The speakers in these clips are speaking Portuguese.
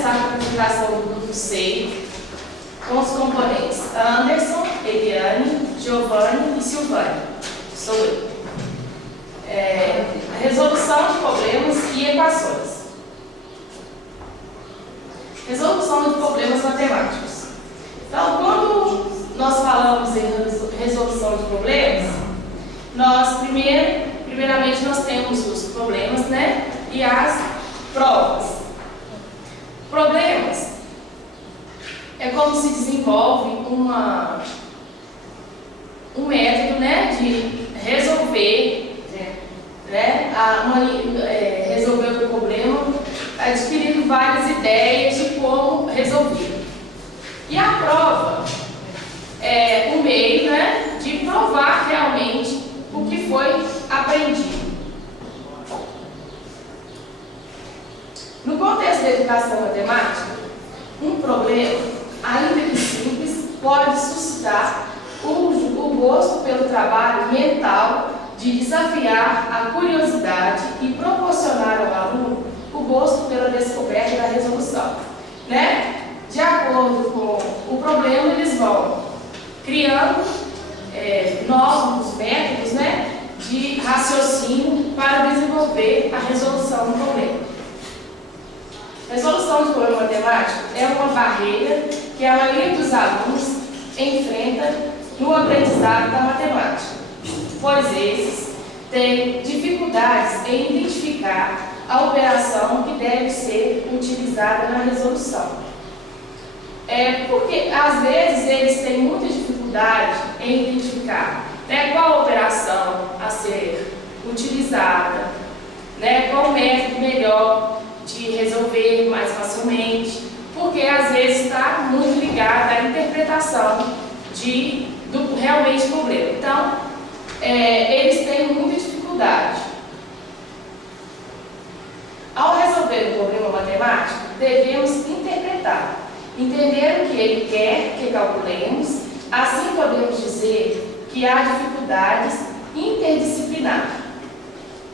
começar com a apresentação do grupo C, com os componentes Anderson, Eliane, Giovanni e Silvânia. Sou eu. Resolução de problemas e equações. Resolução de problemas matemáticos. Então, quando nós falamos em resolução de problemas, nós primeiramente nós temos os problemas, né, e as provas. Problemas é como se desenvolve um método, né, de resolver, resolver o problema, adquirindo várias ideias de como resolver. E a prova é o meio, né, de provar realmente o que foi aprendido. No contexto da educação matemática, um problema, ainda que simples, pode suscitar o gosto pelo trabalho mental de desafiar a curiosidade e proporcionar ao aluno o gosto pela descoberta da resolução, né? De acordo com o problema, eles vão criando novos métodos, né, de raciocínio para desenvolver a resolução do problema. Resolução de problema matemático é uma barreira que a maioria dos alunos enfrenta no aprendizado da matemática, pois esses têm dificuldades em identificar a operação que deve ser utilizada na resolução. Porque, às vezes, eles têm muita dificuldade em identificar, né, qual operação a ser utilizada, né, qual método melhor de resolver mais facilmente, porque, às vezes, está muito ligado à interpretação do realmente problema. Então, eles têm muita dificuldade. Ao resolver um problema matemático, devemos interpretar, entender o que ele quer que calculemos. Assim podemos dizer que há dificuldades interdisciplinares.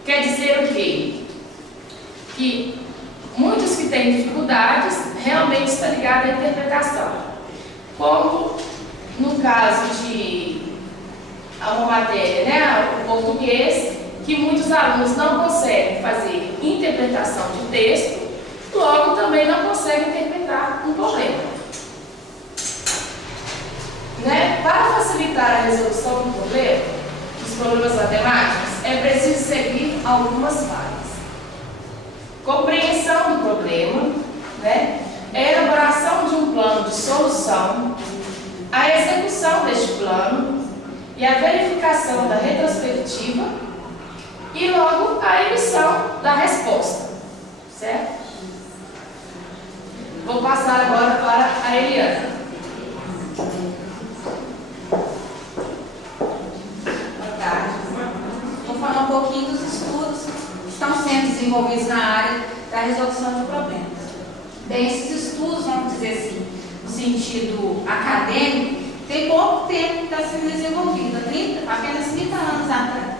Quer dizer o quê? Que muitos que têm dificuldades realmente estão ligados à interpretação. Como no caso de uma matéria, né, o português, que muitos alunos não conseguem fazer interpretação de texto, logo também não conseguem interpretar um problema. Né? Para facilitar a resolução do problema, dos problemas matemáticos, é preciso seguir algumas fases. Compreensão do problema, né? A elaboração de um plano de solução, a execução deste plano e a verificação da retrospectiva e logo a emissão da resposta, certo? Vou passar agora para a Eliana. Boa tarde. Vou falar um pouquinho dos estudos que estão sendo desenvolvidos na área da resolução de problemas. Bem, esses estudos, vamos dizer assim, no sentido acadêmico, tem pouco tempo que está sendo desenvolvido, apenas 30 anos atrás.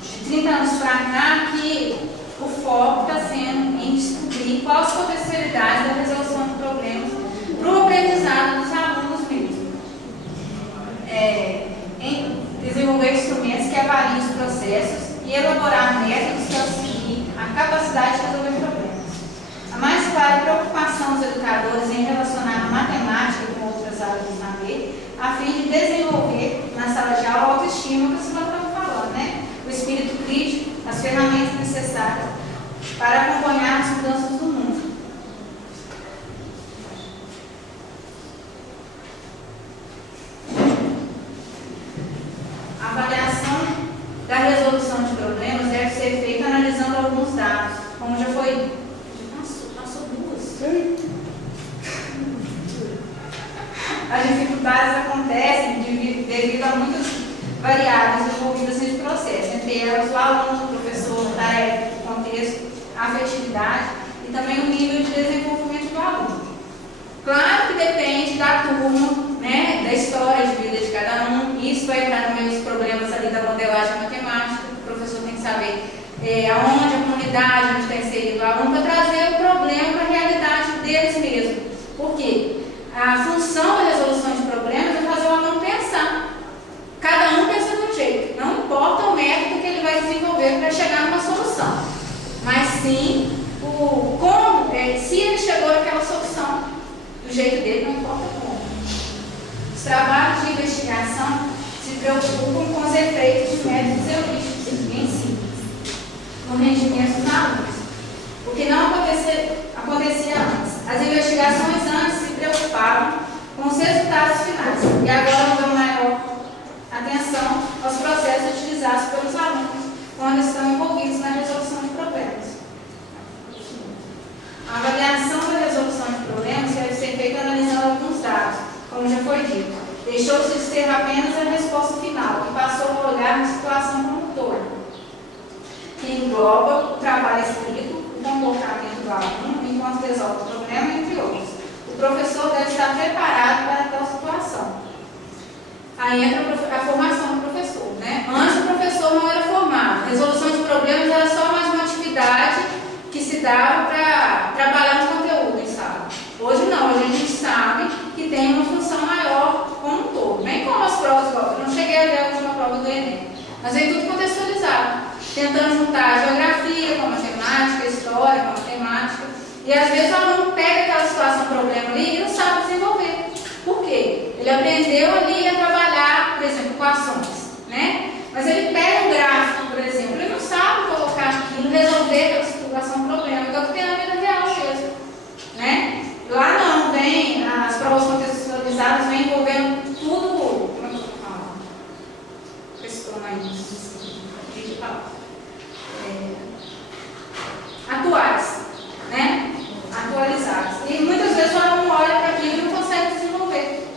De 30 anos para cá, que o foco está sendo em descobrir quais as potencialidades da resolução de problemas para o aprendizado dos alunos mesmo. Em desenvolver instrumentos que avaliem os processos e elaborar métodos que auxiliem a capacidade de resolver problemas. A mais clara preocupação dos educadores em relacionar a matemática com outras áreas do saber, a fim de desenvolver na sala de aula a autoestima que vocês estão falando, né? O espírito crítico, as ferramentas necessárias para acompanhar as mudanças do mundo. A avaliação da resolução de problemas deve ser feita analisando alguns dados, como já foi. Passou duas. As dificuldades acontecem devido a muitas variáveis envolvidas nesse processo, entre elas o aluno, o professor, a tarefa, o contexto, a afetividade e também o nível de desenvolvimento do aluno. Claro que depende da turma, né, da história de vida de cada um. Isso vai entrar no meio dos problemas ali da modelagem matemática. O professor tem que saber aonde a comunidade onde está inserido o aluno para trazer o problema para a realidade deles A função da resolução de problemas é fazer o aluno pensar. Cada um pensa de um jeito. Não importa o método que ele vai desenvolver para chegar numa solução. Mas sim se ele chegou naquela solução do jeito dele, não importa como. Os trabalhos de investigação se preocupam com os efeitos de métodos heurísticos, bem simples, no rendimento dos alunos. O que não acontecia antes. As investigações antes se preocupavam com os resultados finais e agora dão maior atenção aos processos utilizados pelos alunos quando estão envolvidos na resolução de problemas. A avaliação da resolução de problemas deve ser feita analisando alguns dados, como já foi dito. Deixou-se de ser apenas a resposta final, que passou a olhar na situação como um todo, que engloba o trabalho escrito, o comportamento do aluno enquanto resolve o problema, entre outros. O professor deve estar preparado para tal situação. Aí entra a formação do professor, né? Antes o professor não era formado. Resolução de problemas era só mais uma atividade que se dava para trabalhar no conteúdo em sala. Hoje não, hoje a gente sabe que tem uma função maior como um todo. Bem como as provas, eu não cheguei a ver a última prova do Enem, mas vem tudo contextualizado, tentando juntar geografia com matemática, história com matemática, e às vezes o aluno pega aquela situação, problema ali e não sabe desenvolver. Por quê? Ele aprendeu ali a trabalhar, por exemplo, com ações, né? Mas ele pega um gráfico, por exemplo, ele não sabe colocar aquilo, resolver aquela situação, problema, então que tem na vida real mesmo, né? Lá não, vem, as provas contextualizadas vêm envolvendo tudo, como é que eu vou falar? Questão aí, digital. Atuais, né? Atualizados. E muitas vezes o aluno olha para aquilo e não consegue desenvolver,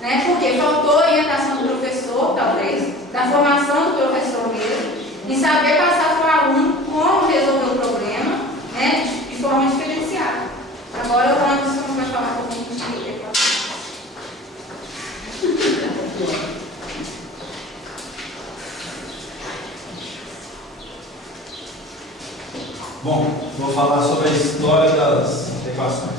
né? Porque faltou orientação do professor, talvez, da formação do professor mesmo, em saber passar para o aluno como resolver o problema, né? De forma diferenciada. Agora o Anderson vai falar um pouquinho de equações. Bom, vou falar sobre a história das equações.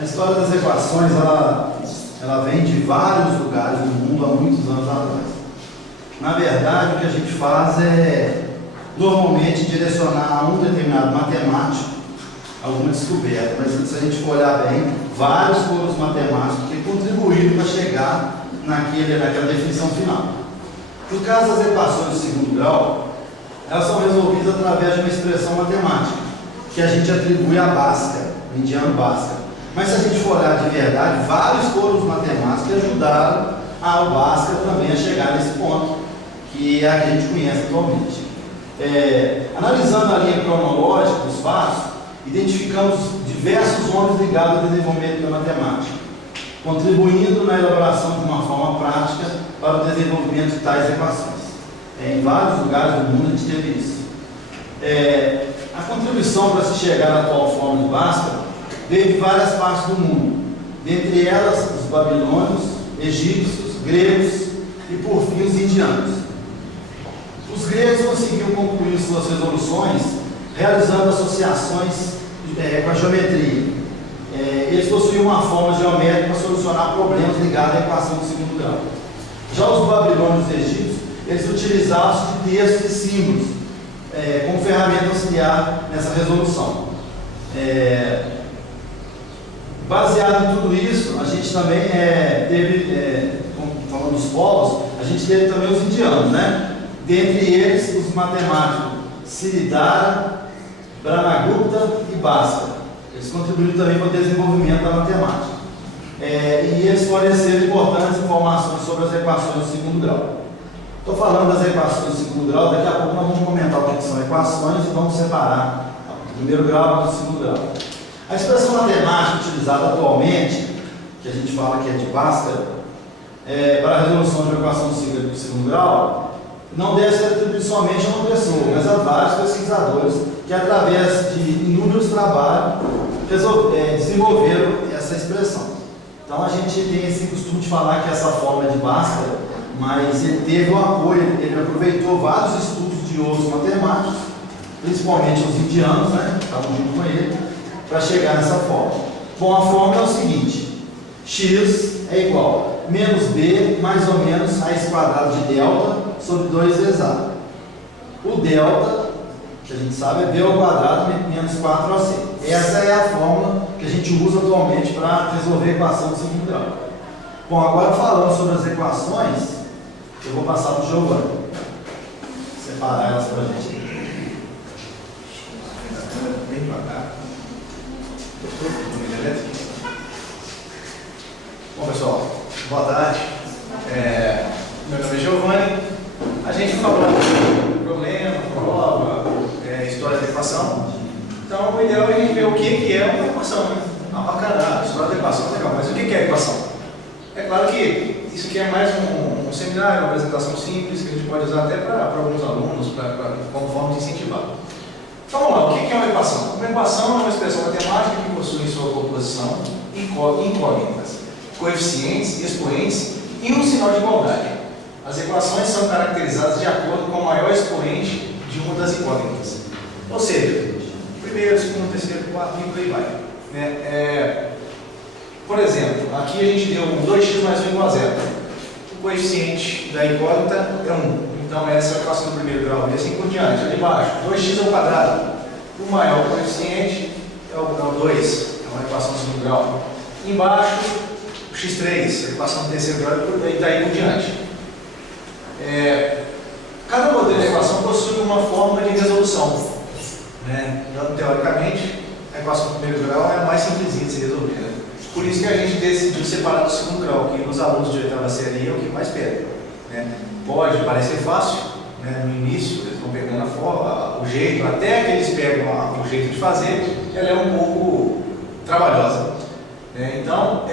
A história das equações, ela vem de vários lugares do mundo há muitos anos atrás. Na verdade, o que a gente faz é, normalmente, direcionar a um determinado matemático alguma descoberta, mas se a gente for olhar bem, vários foram os matemáticos que contribuíram para chegar naquela definição final. No caso das equações de segundo grau, elas são resolvidas através de uma expressão matemática, que a gente atribui a Bhaskara, o indiano Bhaskara. Mas se a gente for olhar de verdade, vários foram os matemáticos que ajudaram o Bhaskara também a chegar nesse ponto, que é a que a gente conhece atualmente. Analisando a linha cronológica dos fatos, identificamos diversos homens ligados ao desenvolvimento da matemática, contribuindo na elaboração de uma forma prática para o desenvolvimento de tais equações. Em vários lugares do mundo a gente teve isso. A contribuição para se chegar à atual forma de Bhaskara veio de várias partes do mundo, dentre elas os babilônios, egípcios, gregos e por fim os indianos. Os gregos conseguiram concluir suas resoluções realizando associações com a geometria. Eles possuíam uma forma geométrica para solucionar problemas ligados à equação de segundo grau. Já os babilônios e egípcios, eles utilizavam-se de textos e símbolos como ferramenta auxiliar nessa resolução. Baseado em tudo isso, a gente também teve, falando dos povos, a gente teve também os indianos, né? Dentre eles, os matemáticos Siddhartha, Brahmagupta e Bhaskara. Eles contribuíram também para o desenvolvimento da matemática. E eles forneceram importantes informações sobre as equações de segundo grau. Estou falando das equações de segundo grau, daqui a pouco nós vamos comentar o que são equações e vamos separar o primeiro grau do segundo grau. A expressão matemática utilizada atualmente, que a gente fala que é de Bhaskara, para a resolução de uma equação de segundo grau, não deve ser atribuído somente a uma pessoa, mas a vários pesquisadores que, através de inúmeros trabalhos, desenvolveram essa expressão. Então, a gente tem esse costume de falar que essa forma é de Bhaskara, mas ele teve um apoio, ele aproveitou vários estudos de outros matemáticos, principalmente os indianos, né, que estavam junto com ele, para chegar nessa forma. Bom, a fórmula é o seguinte: x é igual a menos b mais ou menos raiz quadrada de delta sobre 2 vezes a. O delta, que a gente sabe, é b ao quadrado menos 4ac. Essa é a fórmula que a gente usa atualmente para resolver a equação do segundo grau. Bom, agora falando sobre as equações, eu vou passar para o Giovanni separar elas para a gente. Bem devagar. Bom, pessoal, boa tarde. Meu nome é Giovanni. A gente falou do problema, prova, história da equação. Então, o ideal é a gente ver o que é uma equação, né? Bacana, a história da equação é legal, mas o que é equação? É claro que isso aqui é mais um seminário, uma apresentação simples, que a gente pode usar até para alguns alunos, como forma de incentivar. Então, vamos lá, o que é uma equação? Uma equação é uma expressão matemática que possui em sua composição incógnitas, coeficientes, expoentes e um sinal de igualdade. As equações são caracterizadas de acordo com o maior expoente de uma das incógnitas. Ou seja, primeiro, segundo, terceiro, quarto, quinto, e vai. Por exemplo, aqui a gente deu 2x mais 1 igual a 0. O coeficiente da incógnita é 1. Então, essa é a equação do primeiro grau. E assim por diante. Ali embaixo, 2x ao quadrado. O maior coeficiente é o 2. É uma equação do segundo grau. Embaixo, o x3, a equação do terceiro grau, e daí por diante. Cada modelo de equação possui uma fórmula de resolução. Então, teoricamente, a equação do primeiro grau é a mais simplesinha de se resolver. Né? Por isso que a gente decidiu separar do segundo grau, que nos alunos de oitava série é o que mais pega. Pode parecer fácil, no início, eles vão pegando a forma, o jeito, até que eles pegam o jeito de fazer, ela é um pouco trabalhosa. Então,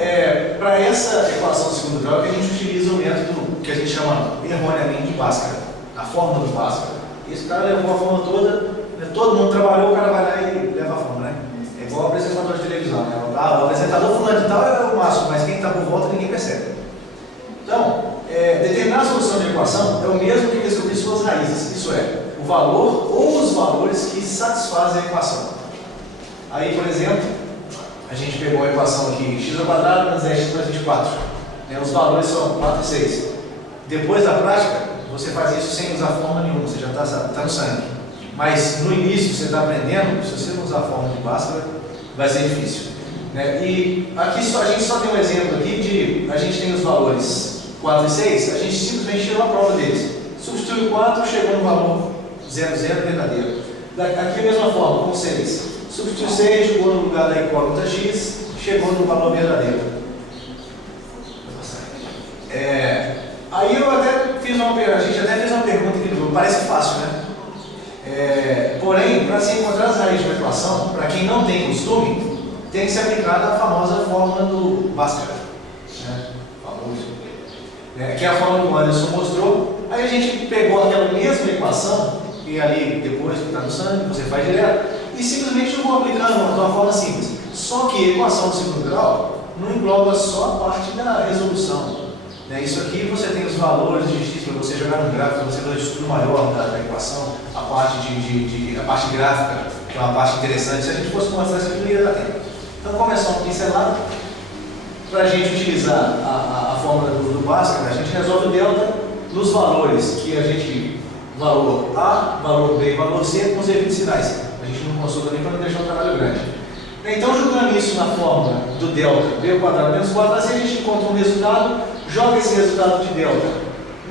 para essa equação do segundo grau, que a gente utiliza o método que a gente chama erroneamente de Bhaskara, a fórmula do Bhaskara. Esse cara levou a fórmula toda, todo mundo trabalhou, o cara vai lá e leva a fórmula, É igual o apresentador de televisão, o apresentador fulano de tal é o máximo, mas quem está por volta ninguém percebe. Então, determinar a solução de equação é o mesmo que descobrir suas raízes, isso é, o valor ou os valores que satisfazem a equação. Aí, por exemplo, a gente pegou a equação aqui, x ao quadrado menos 10x mais 24. Os valores são 4 e 6. Depois da prática, você faz isso sem usar fórmula nenhuma, você já está no sangue. Mas no início, você está aprendendo, se você não usar a fórmula de Bhaskara, vai ser difícil. E aqui a gente só tem um exemplo aqui de, a gente tem os valores 4 e 6, a gente simplesmente tirou a prova deles. Substituiu 4, chegou no valor 0, 0, verdadeiro. Aqui a mesma forma, com 6. Substituiu 6, jogou no lugar da incógnita x, chegou no valor verdadeiro. Aí eu até fiz a gente até fez uma pergunta aqui no grupo, parece fácil, porém, para se encontrar as raízes de uma equação, para quem não tem costume, tem que se aplicar na famosa fórmula do Bhaskara, que é a fórmula que o Anderson mostrou. Aí a gente pegou aquela mesma equação, e ali depois que está no sangue, você faz direto, e simplesmente eu vou aplicando de uma forma simples. Só que a equação do segundo grau não engloba só a parte da resolução. Isso aqui você tem os valores de x para você jogar no gráfico, você vai ter um estudo maior da equação, a parte a parte gráfica, que é uma parte interessante. Se a gente fosse mostrar isso aqui, não ia dar tempo. Então, como é só um pincelado, para a gente utilizar a fórmula do Bhaskara, a gente resolve o delta nos valores que a gente, valor A, valor B e valor C, com os eventos sinais. A gente não consulta nem para não deixar um trabalho grande. Então, jogando isso na fórmula do delta, b ao quadrado menos 4, assim a gente encontra um resultado, joga esse resultado de delta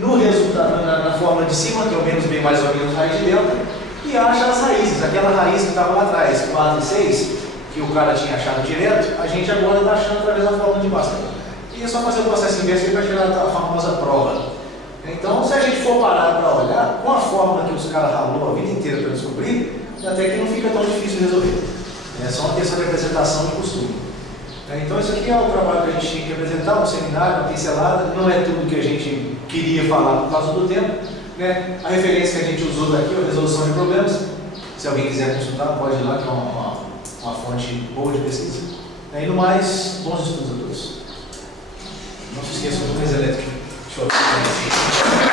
no resultado, na fórmula de cima, que é o menos b mais ou menos raiz de delta, e acha as raízes. Aquela raiz que estava lá atrás, 4 e 6, que o cara tinha achado direto, a gente agora está achando através da fórmula de Bhaskara. E é só fazer o processo inverso para tirar a famosa prova. Então, se a gente for parar para olhar, com a fórmula que os caras ralou a vida inteira para descobrir, até que não fica tão difícil de resolver. É só uma questão de apresentação e costume. Então, isso aqui é o trabalho que a gente tinha que apresentar, um seminário, uma pincelada. Não é tudo que a gente queria falar por causa do tempo. A referência que a gente usou daqui é a resolução de problemas. Se alguém quiser consultar, pode ir lá, que é uma fonte boa de pesquisa. E no mais, bons estudos a todos. Não se esqueçam do mês elétrico. Deixa eu ver.